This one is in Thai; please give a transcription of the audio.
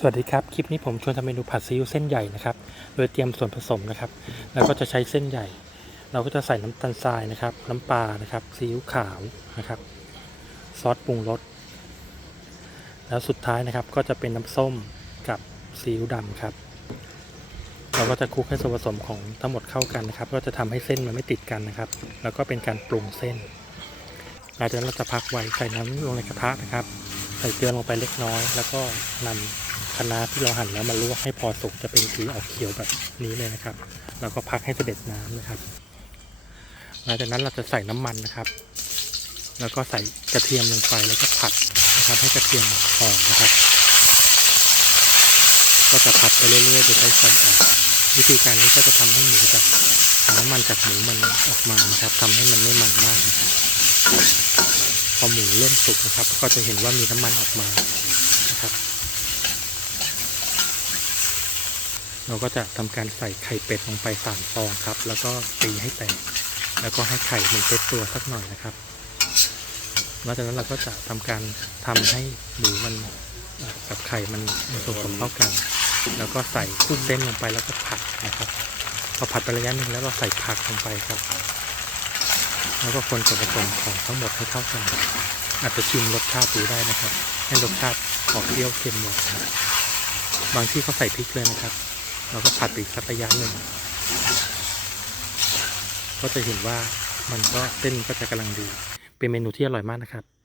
สวัสดีครับ คลิปนี้ผมชวนทำเมนูผัดซีอิ๊วเส้นใหญ่นะครับ โดยเตรียมส่วนผสมนะครับแล้วก็จะใช้เส้นใหญ่ เราก็จะใส่น้ำตาลทรายนะครับ น้ำปลานะครับ ซีอิ๊วขาวนะครับ ซอสปรุงรส แล้วสุดท้ายนะครับก็จะเป็นน้ำส้มกับซีอิ๊วดำครับ เราก็จะคลุกให้ส่วนผสมของทั้งหมดเข้ากันนะครับ ก็จะทำให้เส้นมันไม่ติดกันนะครับ แล้วก็เป็นการปรุงเส้น หลังจากนั้นเราจะพักไว้ใส่น้ำลงในกระทะนะครับ ใส่เกลือลงไปเล็กน้อย แล้วก็นำ คะน้าที่เราหั่นแล้วมาลวกให้พอสุกจะเป็นสีออกเขียวแบบนี้เลยนะครับ แล้วก็พักให้เสด็จน้ำนะครับหลังจากนั้นเราจะใส่น้ำมันนะครับ แล้วก็ใส่กระเทียมลงไปแล้วก็ผัดนะครับให้กระเทียมหอมนะครับ ก็จะผัดไปเรื่อยๆโดยใช้ไฟอ่อนวิธีการนี้ก็จะทำให้หมูจากน้ำมันจากหมูมันออกมานะครับทำให้มันไม่มันมากนะครับพอหมูเริ่มสุกนะครับ ก็จะเห็นว่ามีน้ำมันออกมานะครับ เราก็จะทำการใส่ไข่เป็ดลงไปสามฟองครับ แล้วก็ตีให้แตก แล้วก็ให้ไข่มันเซ็ตตัวสักหน่อยนะครับหลังจากนั้นเราก็จะทำการทำให้หมูมันกับไข่มันผสมเข้ากัน แล้วก็ใส่เส้นลงไปแล้วก็ผัดนะครับพอผัดไประยะหนึ่งแล้วเราใส่ผักลงไปครับ แล้วก็คนส่วนผสมของทั้งหมดให้เข้ากัน อาจจะชิมรสชาติดูได้นะครับ ให้รสชาติออกเปรี้ยวเค็มหวานบางที่เขาใส่พริกเลยนะครับ เราก็ผัดไปอีกสักระยะหนึ่ง ก็จะเห็นว่ามันก็เส้นก็จะกำลังดี เป็นเมนูที่อร่อยมากนะครับ